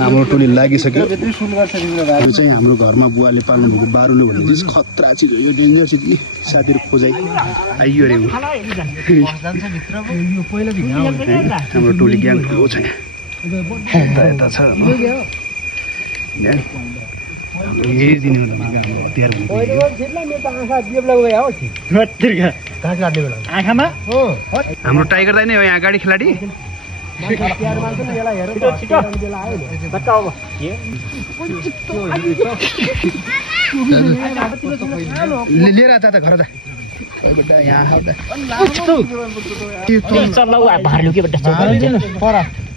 हाम्रो टोली लागिसक्यो। यो चाहिँ हाम्रो घरमा बुवाले पाल्नु भएको बारुलो भन्ने चिज खतरा चिज हो। यो डेन्जर चिज कि साथीहरु खोजाइ आइयो रे। हाम्रो टोली ग्याङ ठुलो छ यता छ। यही दिन हाम्रो टाइगर दाइ नै हो यहाँ अगाडि खेलाडी। लिएर आता त घर त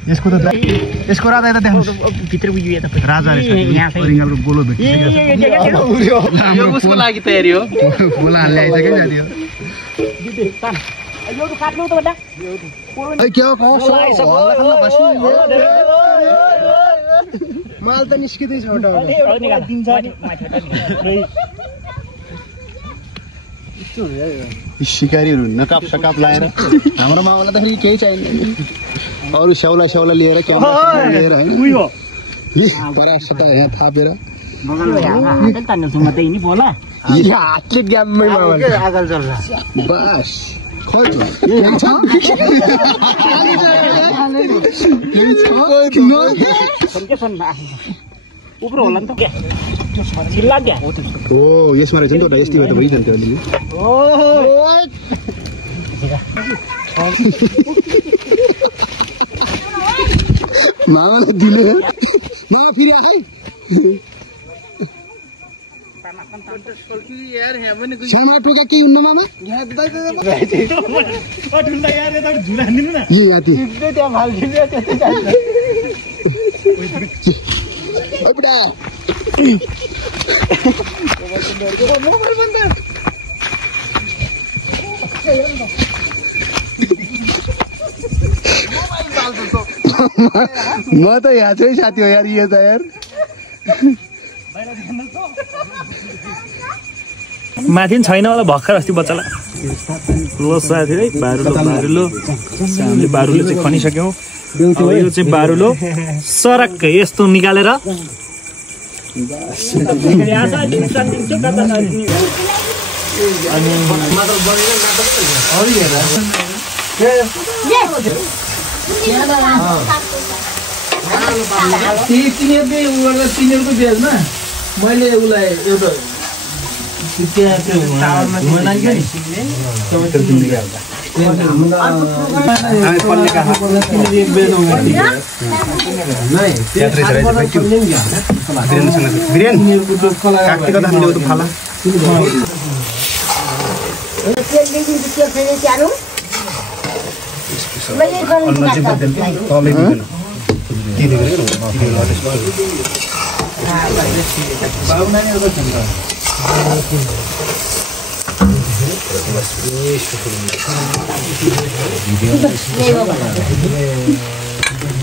यसको त यसको राजा यता देख्नुस् भित्र उयो यता राजा रिङ्गालको गोलो भेटिसक्यो। यो उसको लागि तयारी हो। गोला हाल्ने आइसक्यो नि जाति हो। यो त काट्नु त बडा ए के हो माल त निस्किदै छ बडा शिकारीहरु नकाप सकाप लाएर हाम्रो मामालाई त फेरि केही चाहिदैन। अरु स्याउला स्याउला लिएर क्यामेरा लिएर हैन उयो परा सता यहाँ थापेर हातले तान्नु छ मात्रै नि बोला या हातले ग्याममै मामा आगल चल्छ बस खोइ उब्रो होला नि त चिल्ला क्या ओ यसमा रहेछ नि त यस्तै हो त भइजान्थ्यो अलि ओ मामाले दिले मामा फेरि आइ सामा टोका के हुन्न मामा ठुल्दा यार यता झुला हान्दिनु न ए याति त्यहाँ फाल्दिनु त्यतै जान्छ ओ बुढा म त यहाँ चाहिँ साथी हो यार यो त यार माथि छैन होला भर्खर अस्ति बच्चालाई लो साथी है बारुलो हामीले बारुलो चाहिँ खनिसक्यौँ। यो चाहिँ बारुलो सरक्कै यस्तो निकालेर तिनीहरूको बेलमा मैले उसलाई एउटा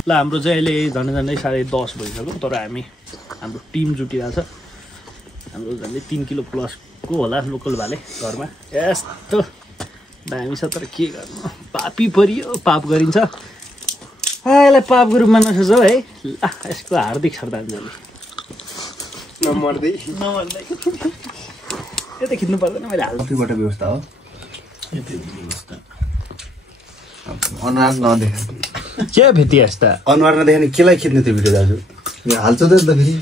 ल हाम्रो चाहिँ अहिले झन्डै 10:30 भइसक्यो तर हाम्रो टिम जुटिरहेछ। हाम्रो झन्डै 3 किलो प्लसको होला लोकल भाले घरमा यस्तो दामी छ तर के गर्नु पापी परियो पाप गरिन्छ। यसलाई पापको रूपमा नसोच है ल यसको हार्दिक श्रद्धाञ्जली नमर्दै यता खिच्नु पर्दैन मैले हाल्नुबाट व्यवस्था हो अनुहार नदेखा के भेटी यस्ता अनुहार नदेखा नि केलाई खिच्ने त्यो भिडियो दाजु हाल्छ त फेरि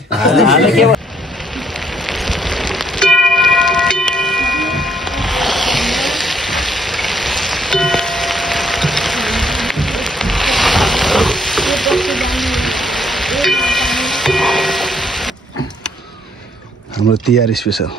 हाम्रो तिहार स्पेशल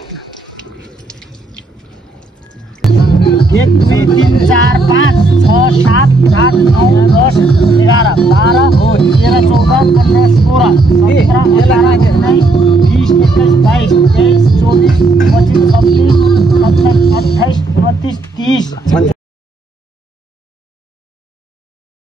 1 2 3 4 5 6 7 8 9 10 11 12 13 14 15 16 17 18 19 20 21 22 23 24 25 26 27 28 29 30